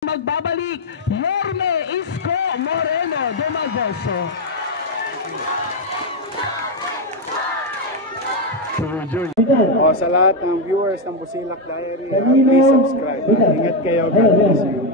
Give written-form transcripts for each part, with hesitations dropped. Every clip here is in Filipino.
Magbabalik, Yorme Isko Moreno Dumagoso. Sa lahat ng viewers ng Busilak Diary, please subscribe. Ingat kayo. God bless you.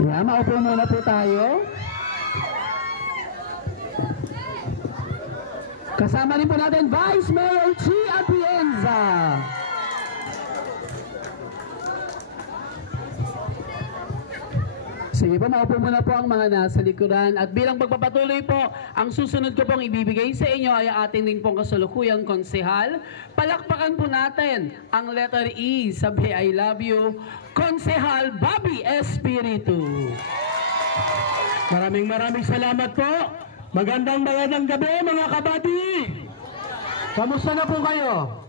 Yeah, maupo muna po tayo. Kasama rin po natin Vice Mayor Chi Atienza. Sige po, maupo muna po ang mga nasa likuran. At bilang pagpapatuloy po, ang susunod ko pong ibibigay sa inyo ay ating din pong kasalukuyang konsehal. Palakpakan po natin ang letter E sa I Love You, Konsehal Bobby Espiritu. Maraming salamat po. Magandang gabi mga kabady. Kamusta na po kayo?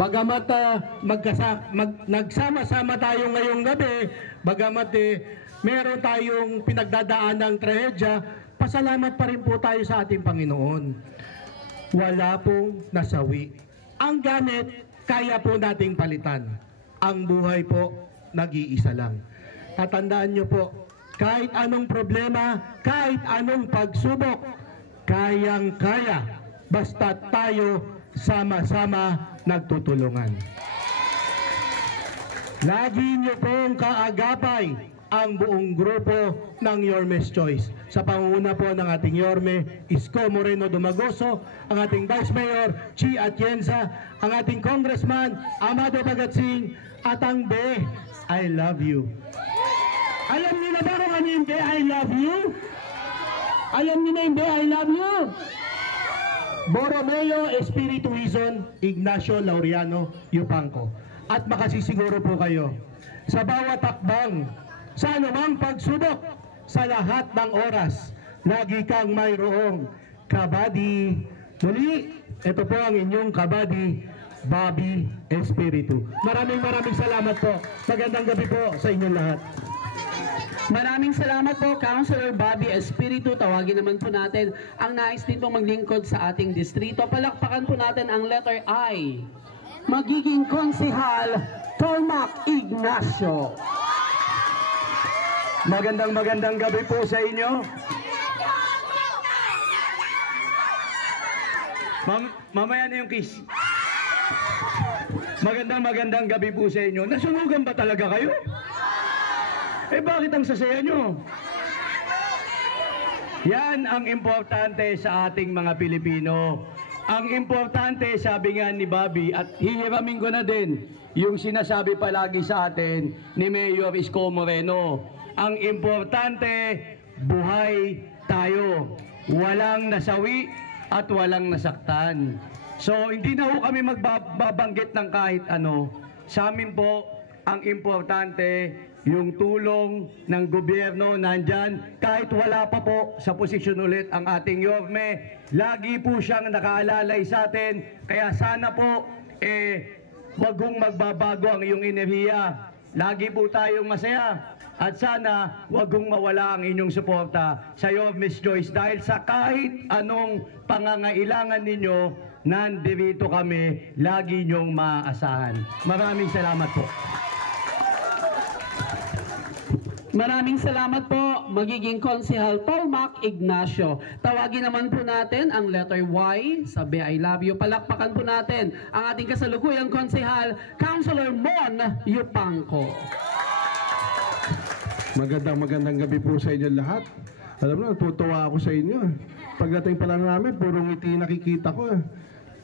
Bagamat nagsama-sama tayo ngayong gabi, bagamat meron tayong pinagdadaan ng trahedya, pasalamat pa rin po tayo sa ating Panginoon. Wala pong nasawi. Ang gamit, kaya po nating palitan. Ang buhay po, nag-iisa lang. Tatandaan nyo po, kahit anong problema, kahit anong pagsubok, kayang-kaya, basta tayo sama-sama nagtutulungan. Lagi nyo pong kaagapay ang buong grupo ng Yorme's Choice. Sa pangunguna po ng ating Yorme, Isko Moreno Dumagoso, ang ating Vice Mayor, Chi Atienza, ang ating Congressman, Amado Bagatsing, at ang Be, I Love You. Alam niyo na ba kung ano yung Be, I Love You? Alam niyo na yung Be, I Love You? Borromeo Espiritu Izon Ignacio Laureano Yupanco. At makasisiguro po kayo, sa bawat takbang, sa anumang pagsubok, sa lahat ng oras, lagi kang mayroong kabady. Muli, ito po ang inyong kabady, Bobby Espiritu. Maraming salamat po. Magandang gabi po sa inyong lahat. Maraming salamat po, Councilor Bobby Espiritu. Tawagin naman po natin ang nais din pong maglingkod sa ating distrito. Palakpakan po natin ang letter I. Magiging konsehal, Tormac Ignacio. Magandang gabi po sa inyo. Mamaya na yung kiss. Magandang gabi po sa inyo. Nasunugan ba talaga kayo? Bakit ang sasaya nyo? Yan ang importante sa ating mga Pilipino. Ang importante, sabi nga ni Bobby, at hihiramin ko na din yung sinasabi palagi sa atin ni Mayor Isko Moreno. Ang importante, buhay tayo. Walang nasawi at walang nasaktan. So, hindi na ho kami magbabanggit ng kahit ano. Sa amin po, ang importante, yung tulong ng gobyerno nandyan. Kahit wala pa po sa posisyon ulit ang ating Yorme, lagi po siyang nakaalalay sa atin. Kaya sana po, wag kong magbabago ang iyong enerhiya. Lagi po tayong masaya. At sana, wag kong mawala ang inyong suporta sa Yorme's Choice. Dahil sa kahit anong pangangailangan ninyo, nandirito kami, lagi niyong maaasahan. Maraming salamat po. Maraming salamat po, magiging Konsehal Tolmac Ignacio. Tawagin naman po natin ang letter Y, sabi I love you. Palakpakan po natin ang ating kasalukuyang Konsehal, Councilor Mon Yupangco. Magandang gabi po sa inyo lahat. Alam mo, natutuwa ako sa inyo. Pagdating pa lang namin, puro ngiti nakikita ko.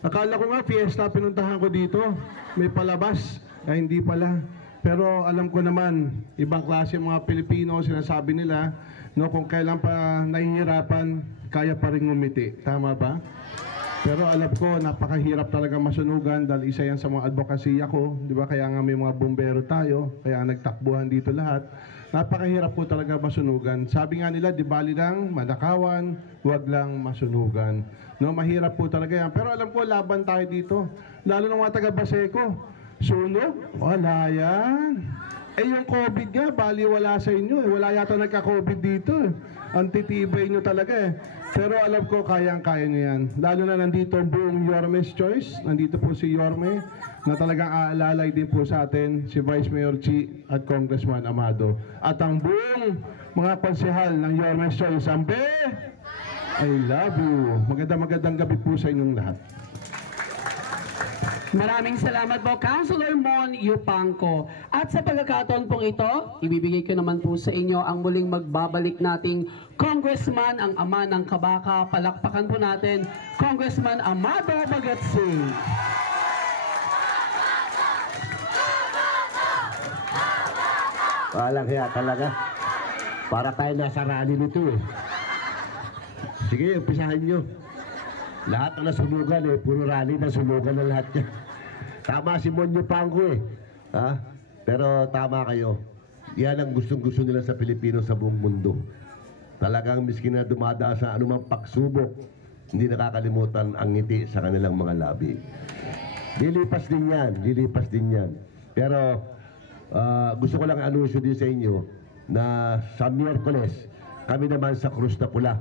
Akala ko nga, fiesta pinuntahan ko dito. May palabas. Ay, hindi pala. Pero alam ko naman, ibang klase mga Pilipino, sinasabi nila, no, kung kailan pa nahihirapan, kaya pa rin ngumiti. Tama ba? Pero alam ko, napakahirap talaga masunugan dahil isa yan sa mga advokasya ko. Di ba? Kaya nga may mga bumbero tayo, kaya nagtakbuhan dito lahat. Napakahirap po talaga masunugan. Sabi nga nila, di bali lang manakawan, huwag lang masunugan. No, mahirap po talaga yan. Pero alam ko, laban tayo dito. Lalo ng mga taga-Baseco. Sunog? Wala yan. Eh yung COVID nga, bali wala sa inyo. Wala yata nagka-COVID dito. Ang titibay nyo talaga eh. Pero alam ko, kayang-kaya nyo yan. Lalo na nandito ang buong Yorme's Choice. Nandito po si Yorme, na talagang aalalay din po sa atin, si Vice Mayor Chi at Congressman Amado. At ang buong mga konsehal ng Yorme's Choice, Ambe, I love you. Magandang gabi po sa inyong lahat. Maraming salamat po, Councilor Mon Yupangco. At sa pagkakataon pong ito, ibibigay ko naman po sa inyo ang muling magbabalik nating Congressman, ang ama ng Kabaka. Palakpakan po natin, Congressman Amado Bagatsing. Walang kaya talaga. Para tayo nasa rally nito eh. Sige, umpisahan nyo. Lahat na nasunugan eh. Puro rally na sunugan na lahat yan. Tama si Monyo Pangko eh. Ha? Pero tama kayo. Yan ang gustong-gusto nila sa Pilipino sa buong mundo. Talagang miskin na dumadaan sa anumang pagsubok, hindi nakakalimutan ang ngiti sa kanilang mga labi. Lilipas din yan. Pero gusto ko lang anunsyo din sa inyo na sa Miyerkules, kami naman sa Cruz na Pula,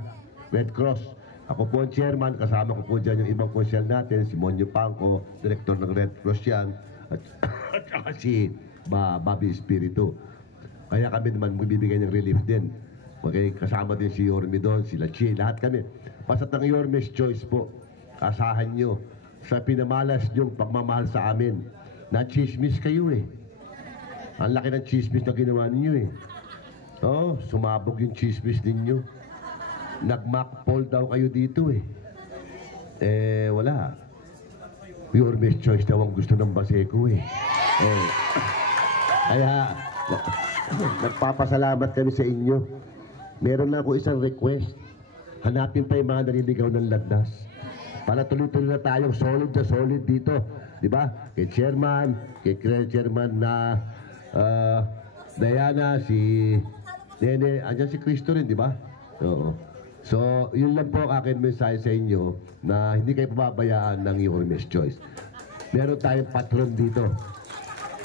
Red Cross. Ako po ang chairman, kasama ko po dyan yung ibang konsyal natin, si Monyo Pangco, director ng Red Cross yan, at saka si Bobby Espiritu. Kaya kami naman magbibigay ng relief din. Okay, kasama din si Yorme doon, si Lachi, lahat kami. Pasat ng Yorme's Choice po, asahan nyo sa pinamalas nyong pagmamahal sa amin. Na-chismis kayo eh. Ang laki ng chismis na ginawa ninyo eh. Oh, sumabog yung chismis ninyo. Nag-mock poll daw kayo dito eh. Eh, wala. Yorme's Choice daw ang gusto ng Baseco eh. Kaya, nagpapasalamat kami sa inyo. Meron na ako isang request. Hanapin pa yung mga naliligaw ng landas. Para tuloy-tuloy na tayong solid dito. Diba? Kay Chairman, kay Chairman na Diana, si Nene, andyan si Cristo rin, diba? Oo. So, yun lang po ang akin mensahe sa inyo na hindi kayo pababayaan ng Yorme's Choice. Meron tayong patron dito.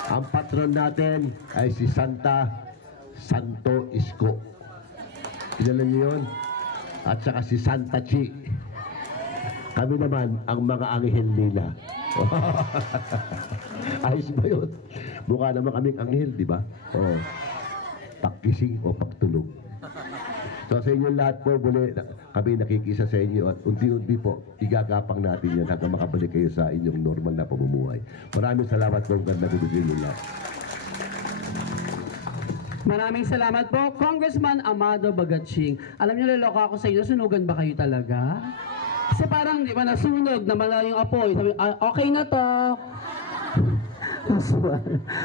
Ang patron natin ay si Santo Isko. Kilala niyo yun? At saka si Santa Chi. Kami naman ang mga anghel nila. Ayos ba yun? Mukha naman kaming anghel, di ba? Oh. Pagkising o pagtulog. So sa inyo lahat po, kami nakikisa sa inyo at unti-unti po, igagapang natin yan hanggang makabalik kayo sa inyong normal na pamumuhay. Maraming salamat po, ganda bibigyan nyo lahat. Maraming salamat po, Congressman Amado Bagatsing. Alam niyo, laloka ako sa inyo, sunugan ba kayo talaga? Kasi parang, di ba, nasunog naman na yung apoy. Sabi, okay na to.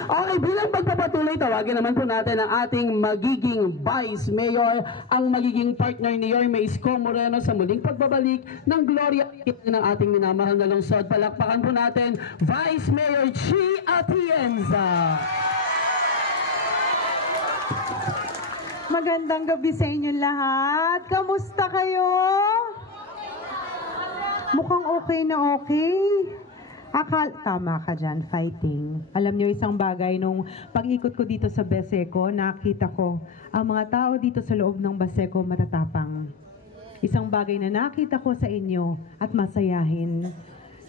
Okay, bilang pagpapatuloy, tawagin naman po natin ang ating magiging Vice Mayor, ang magiging partner ni Yorme Isko Moreno sa muling pagbabalik ng Gloria ng ating minamahal na lungsod. Palakpakan po natin, Vice Mayor Chi Atienza. Magandang gabi sa inyo lahat. Kamusta kayo? Mukhang okay na okay. Tama ka dyan, fighting. Alam nyo, isang bagay, nung pag-ikot ko dito sa Baseco, nakita ko, ang mga tao dito sa loob ng Baseco matatapang. Isang bagay na nakita ko sa inyo at masayahin.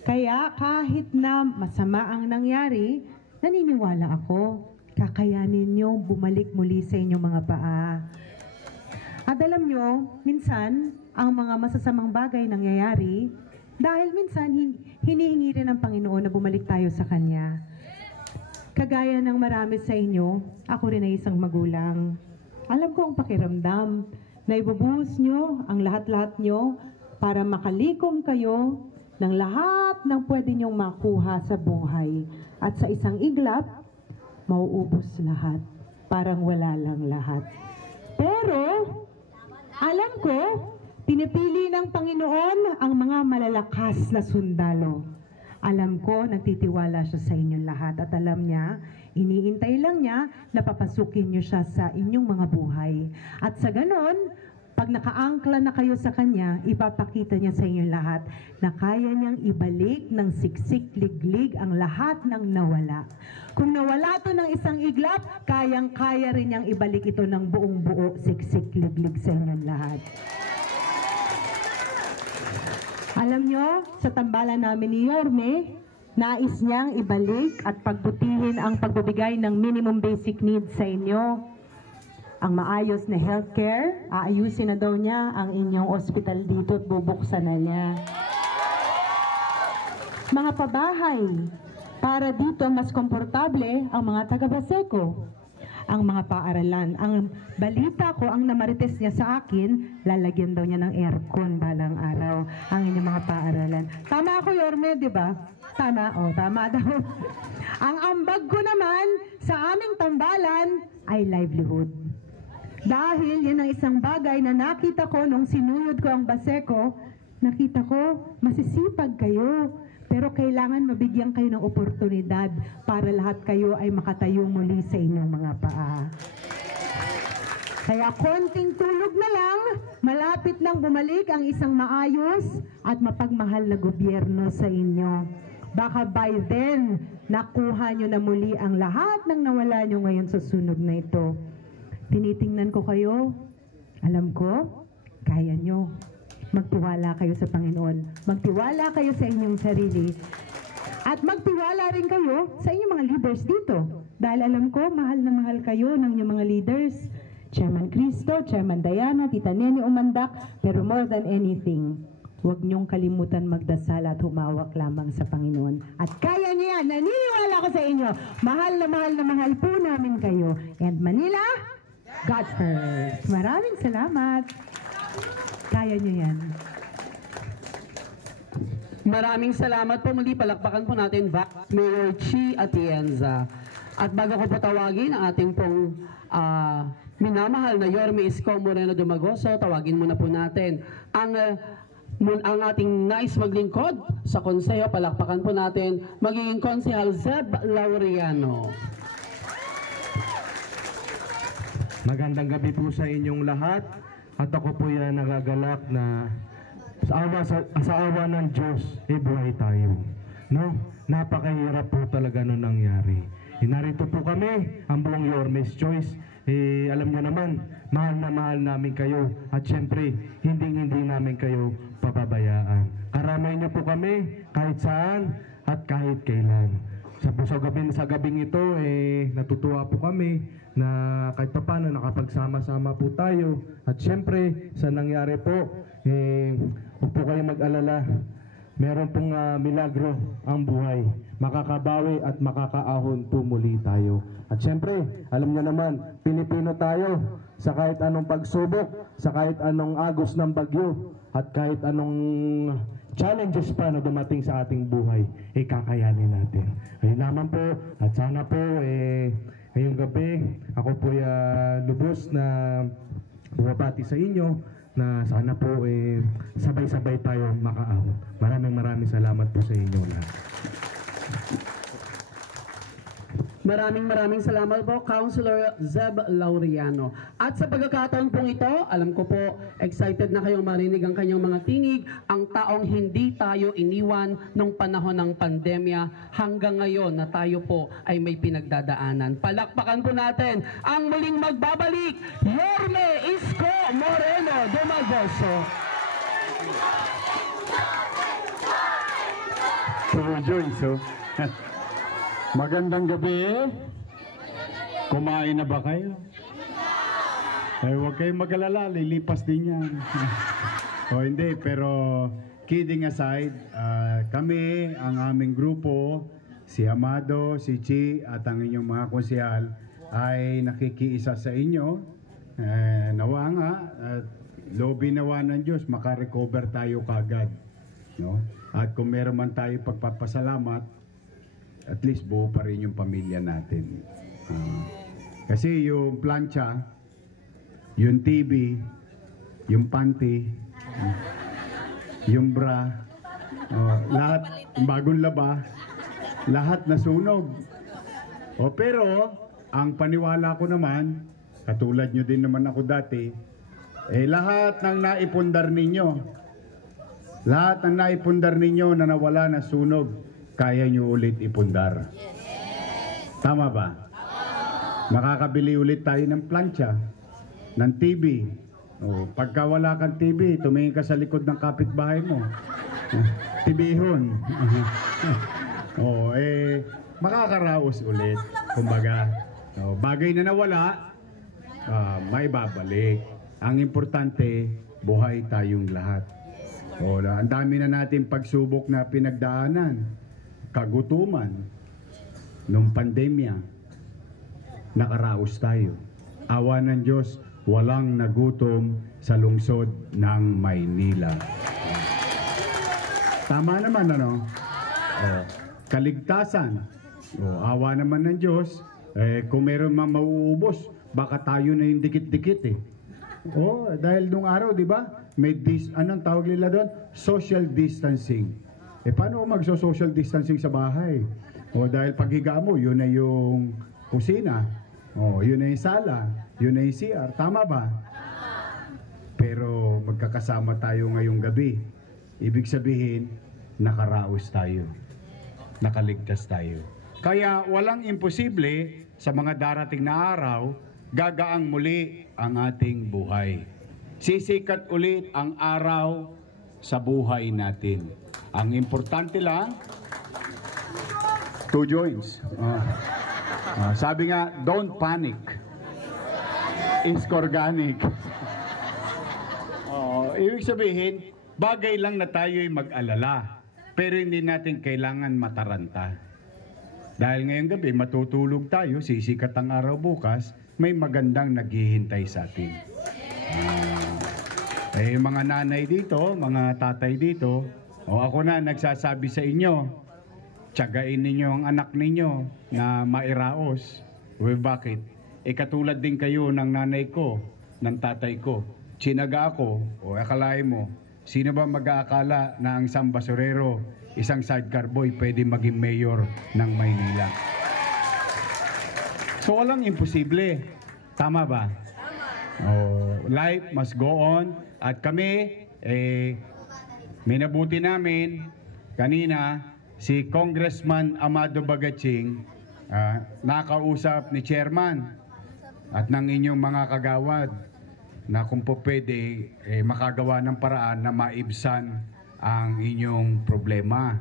Kaya kahit na masama ang nangyari, naniniwala ako. kakayanin nyo bumalik muli sa inyong mga paa. At alam nyo, minsan, ang mga masasamang bagay nangyayari dahil minsan hinihingi rin ng Panginoon na bumalik tayo sa Kanya. Kagaya ng marami sa inyo, ako rin ay isang magulang. Alam ko ang pakiramdam na ibubuhos nyo ang lahat-lahat nyo para makalikom kayo ng lahat ng pwede nyong makuha sa buhay. At sa isang iglap, mauubos lahat. Parang wala lang lahat. Pero, alam ko, pinipili ng Panginoon ang mga malalakas na sundalo. Alam ko, nagtitiwala siya sa inyong lahat at alam niya, iniintay lang niya na papasukin niyo siya sa inyong mga buhay. At sa ganon, pag nakaangkla na kayo sa Kanya, ipapakita niya sa inyong lahat na kaya niyang ibalik ng siksik-liglig ang lahat ng nawala. Kung nawala to ng isang iglap, kayang-kaya rin niyang ibalik ito ng buong-buo siksik-liglig sa inyong lahat. Alam nyo, sa tambalan namin ni Yorme, nais niyang ibalik at pagbutihin ang pagbibigay ng minimum basic needs sa inyo. Ang maayos na healthcare, aayusin na daw niya ang inyong ospital dito at bubuksan na niya. Mga pabahay, para dito mas komportable ang mga taga-Baseco. Ang mga paaralan. Ang balita ko, ang namarites niya sa akin, lalagyan daw niya ng aircon balang araw ang inyong mga paaralan. Tama ako, Yorme, di ba? Tama? O, tama daw. Ang ambag ko naman sa aming tambalan ay livelihood. Dahil yan ang isang bagay na nakita ko nung sinuyod ko ang Baseco, nakita ko, masisipag kayo. Pero kailangan mabigyan kayo ng oportunidad para lahat kayo ay makatayo muli sa inyong mga paa. Kaya konting tulog na lang, malapit nang bumalik ang isang maayos at mapagmahal na gobyerno sa inyo. Baka by then, nakuha nyo na muli ang lahat ng nawala nyo ngayon sa sunog na ito. Tinitingnan ko kayo, alam ko, kaya nyo. Magtiwala kayo sa Panginoon. Magtiwala kayo sa inyong sarili. At magtiwala rin kayo sa inyong mga leaders dito. Dahil alam ko, mahal na mahal kayo ng inyong mga leaders. Chairman Cristo, Chairman Diana, Tita Nene Umandak. Pero more than anything, huwag niyong kalimutan magdasal at humawak lamang sa Panginoon. At kaya niya yan. Naniniwala ko sa inyo. Mahal na mahal po namin kayo. And Manila, God first. Maraming salamat. Kaya nyo yan. Maraming salamat po. Muli palakpakan po natin Mayor Chi Atienza. At bago ko patawagin ang ating pong minamahal na Yorme Isko Moreno Dumagoso, tawagin muna po natin ang ating nais maglingkod sa konseho. Palakpakan po natin magiging konsehal Zeb Laureano. Magandang gabi po sa inyong lahat. At ako po yan nagagalak na sa awa ng Diyos, buhay tayo. No? Napakahirap po talaga nung nangyari. Narito po kami, ang buong Yorme's Choice. Alam niyo naman, mahal na mahal namin kayo. At syempre, hindi namin kayo pababayaan. Karamay niyo po kami kahit saan at kahit kailan. Sa gabing ito, natutuwa po kami na kahit pa paano nakapagsama-sama po tayo. At syempre, sa nangyari po, huwag po kayo mag-alala. Meron pong milagro ang buhay. Makakabawi at makakaahon po muli tayo. At syempre, alam niyo naman, Pilipino tayo. Sa kahit anong pagsubok, sa kahit anong agos ng bagyo, at kahit anong challenges pa na dumating sa ating buhay, kakayanin natin. Ayun naman po, at sana po, ngayong gabi, ako po lubos na bumabati sa inyo na sana po sabay-sabay tayo makaahon. Maraming salamat po sa inyo lahat. Maraming salamat po, Councilor Zeb Laureano. At sa pagkakataon pong ito, alam ko po, excited na kayong marinig ang kanyang mga tinig, ang taong hindi tayo iniwan nung panahon ng pandemya hanggang ngayon na tayo po ay may pinagdadaanan. Palakpakan po natin ang muling magbabalik, Yorme Isko Moreno Dumagoso. Joyce, magandang gabi. Kumain na ba kayo? Ay, huwag kayong mag-alala, lilipas din yan. O hindi, pero kidding aside, kami, ang aming grupo, si Amado, si Chi, at ang inyong mga konsehal ay nakikiisa sa inyo. Nawa nga, lobi nawa ng Diyos, makarecover tayo kagad. No? At kung meron man tayo pagpapasalamat, at least buo pa rin yung pamilya natin. Kasi yung plancha, yung TV, yung panty, yung bra, lahat, bagong laba, lahat nasunog. Pero, ang paniwala ko naman, katulad nyo din naman ako dati, lahat ng naipundar ninyo na nawala na sunog, kaya nyo ulit ipundar. Tama ba? Makakabili ulit tayo ng plancha, ng TV. Pagka wala kang TV, tumingin ka sa likod ng kapitbahay mo. Tibihon. Makakaraos ulit. Kumbaga, bagay na nawala, may babalik. Ang importante, buhay tayong lahat. Ang dami na natin pagsubok na pinagdaanan. Kagutuman. Nung pandemya, nakaraos tayo. Awa ng Diyos, walang nagutom sa lungsod ng Maynila. Tama naman, ano? Kaligtasan. Awa naman ng Diyos, kung meron man mauubos, baka tayo na yung dikit-dikit eh. Dahil nung araw, di ba? May anong tawag nila doon? Social distancing. Paano magso-social distancing sa bahay? Dahil paghiga mo, yun na yung kusina. Yun na yung sala. Yun na yung CR. Tama ba? Pero magkakasama tayo ngayong gabi. Ibig sabihin, nakaraos tayo. Nakaligtas tayo. Kaya walang imposible sa mga darating na araw, gagaang muli ang ating buhay. Sisikat ulit ang araw sa buhay natin. Ang importante lang, 2 joints. Sabi nga, don't panic. It's organic. Ibig sabihin, bagay lang na tayo'y mag-alala. Pero hindi natin kailangan mataranta. Dahil ngayong gabi, matutulog tayo, sisikat ang araw bukas, may magandang naghihintay sa atin. Mga nanay dito, mga tatay dito, ako na nagsasabi sa inyo, tiyagain ninyo ang anak ninyo na mairaos. Bakit? Katulad din kayo ng nanay ko, ng tatay ko. Tsinaga ako, akalain mo, sino ba mag-aakala na ang isang basurero, isang sidecar boy, pwede maging mayor ng Maynila? So walang imposible. Tama ba? Life must go on. At kami, minabuti namin kanina, si Congressman Amado Bagaching, nakausap ni Chairman at ng inyong mga kagawad na kung po pwede makagawa ng paraan na maibsan ang inyong problema.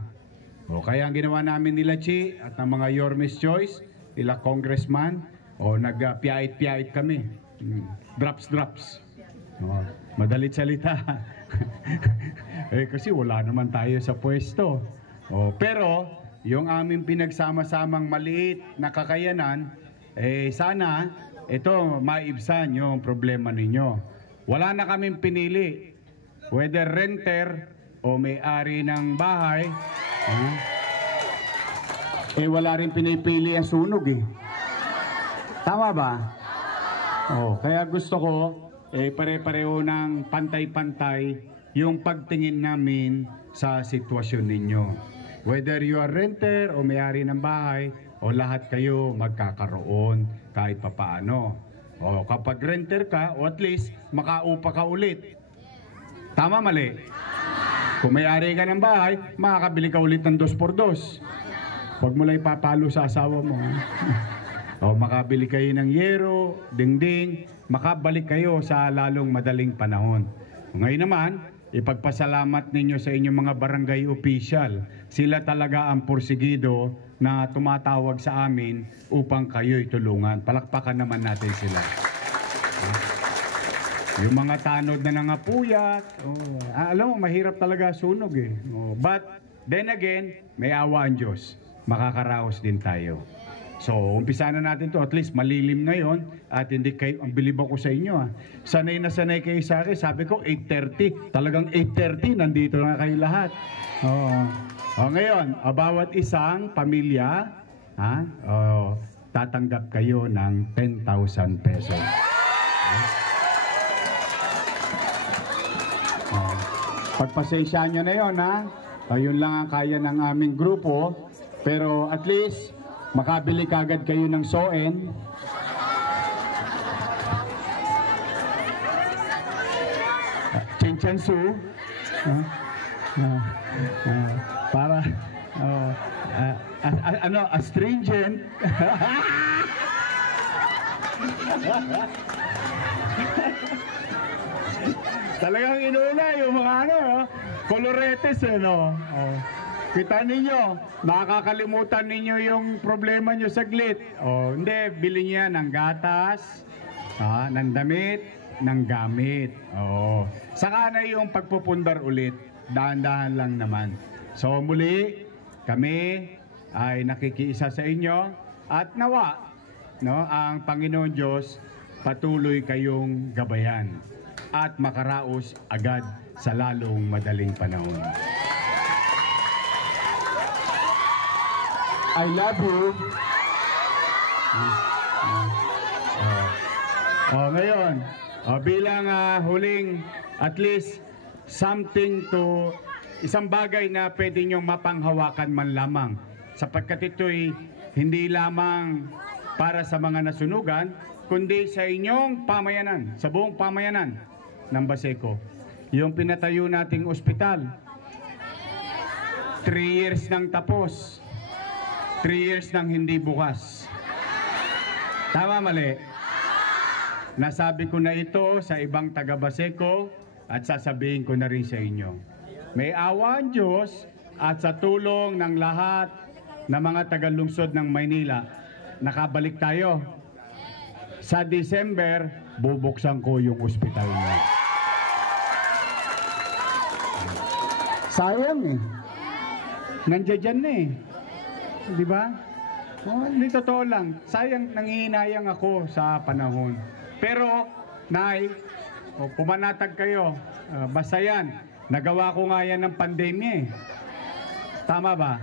Kaya ang ginawa namin nila Chi at ng mga Yormes Choice, nila Congressman, nagpiait-piait kami. Drops. Madalit salita. Kasi wala naman tayo sa pwesto. Pero yung aming pinagsama-samang maliit na kakayanan, sana ito maibsan yung problema ninyo. Wala na kaming pinili. Whether renter o may-ari ng bahay, wala rin pinipili ang sunog eh. Tama ba? Kaya gusto ko, pare-pareho ng pantay-pantay yung pagtingin namin sa sitwasyon ninyo. Whether you are renter o may-ari ng bahay, o lahat kayo magkakaroon kahit papaano. Kapag renter ka, o at least makaupa ka ulit. Tama, mali? Kung may-ari ka ng bahay, makakabili ka ulit ng 2x2. Huwag mo lang ipapalo sa asawa mo. Makabili kayo ng yero, dingding, makabalik kayo sa lalong madaling panahon. Ngayon naman, ipagpasalamat ninyo sa inyong mga barangay official. Sila talaga ang porsigido na tumatawag sa amin upang kayo'y tulungan. Palakpakan naman natin sila. Yung mga tanod na nangapuyat, alam mo, mahirap talaga sunog eh. But then again, may awa ang Diyos. Makakaraos din tayo. So, umpisa na natin to. At least malilim ngayon at hindi kayo, ang bilib ako sa inyo ha. Sanay na sanay kayo sa akin. Sabi ko 8:30. Talagang 8:30, nandito na kayo lahat. Ngayon, bawat isang pamilya, tatanggap kayo ng 10,000 pesos. Pagpasensyahan nyo na yun, ha? Yun lang ang kaya ng aming grupo. Pero at least, makabili kagad kayo ng soen. Chinchansu. Para, astringent. Talagang inuuna yung mga coloretes Kita ninyo, nakakalimutan ninyo yung problema nyo saglit. Hindi, bili niya ng gatas, ng damit, ng gamit. Saka na yung pagpupundar ulit, dahan-dahan lang naman. So muli, kami ay nakikiisa sa inyo at nawa, ang Panginoon Diyos patuloy kayong gabayan at makaraos agad sa lalong madaling panahon. I love you. Ngayon, bilang huling at least something to, isang bagay na pwede nyong mapanghawakan man lamang sapagkat ito'y hindi lamang para sa mga nasunugan kundi sa inyong pamayanan, sa buong pamayanan ng Baseco. Yung pinatayo nating ospital, 3 years nang tapos, 3 years nang hindi bukas. Tama, mali? Nasabi ko na ito sa ibang taga Baseco at sasabihin ko na rin sa inyo. May awa ang Diyos at sa tulong ng lahat ng mga taga-lungsod ng Maynila, nakabalik tayo. Sa December, bubuksan ko yung ospital niya. Sayang eh. Nandiyan dyan na eh. Di ba? Hindi totoo lang. Sayang, nangihinayang ako sa panahon. Pero, Nay, pumanatag kayo. Basta yan. Nagawa ko nga yan ng pandemya eh. Tama ba?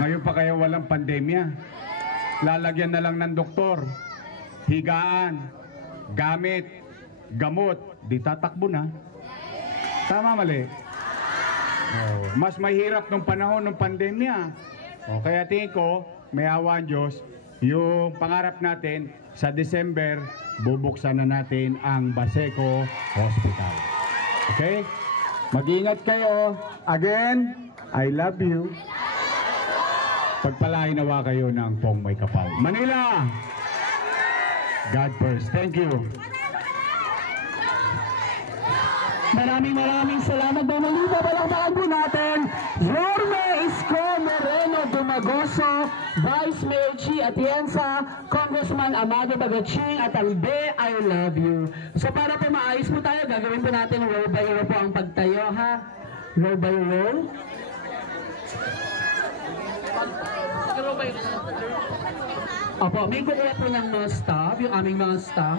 Ngayon pa kaya walang pandemya. Lalagyan na lang ng doktor. Higaan, gamit, gamot, di tatakbo na. Tama, mali? Mas mahirap nung panahon ng pandemya. Kaya tingin ko, may awa ang Diyos, yung pangarap natin, sa December, bubuksan na natin ang Baseco Hospital. Okay? Mag-ingat kayo. Again, I love you. Pagpalain nawa kayo ng pong may kapal. Manila! God first. Thank you. Maraming salamat. Manila, palakpakan po natin Yorme Isko Moreno Dumagoso, Vice Mayor Chi Atienza, Congressman Amado Bagaching at ang Be I Love You. So para po maayos po tayo, gagawin po natin roll by roll po ang pagtayo, ha? Roll by roll. Opo, may kukuha po ng mga staff, yung aming mga staff.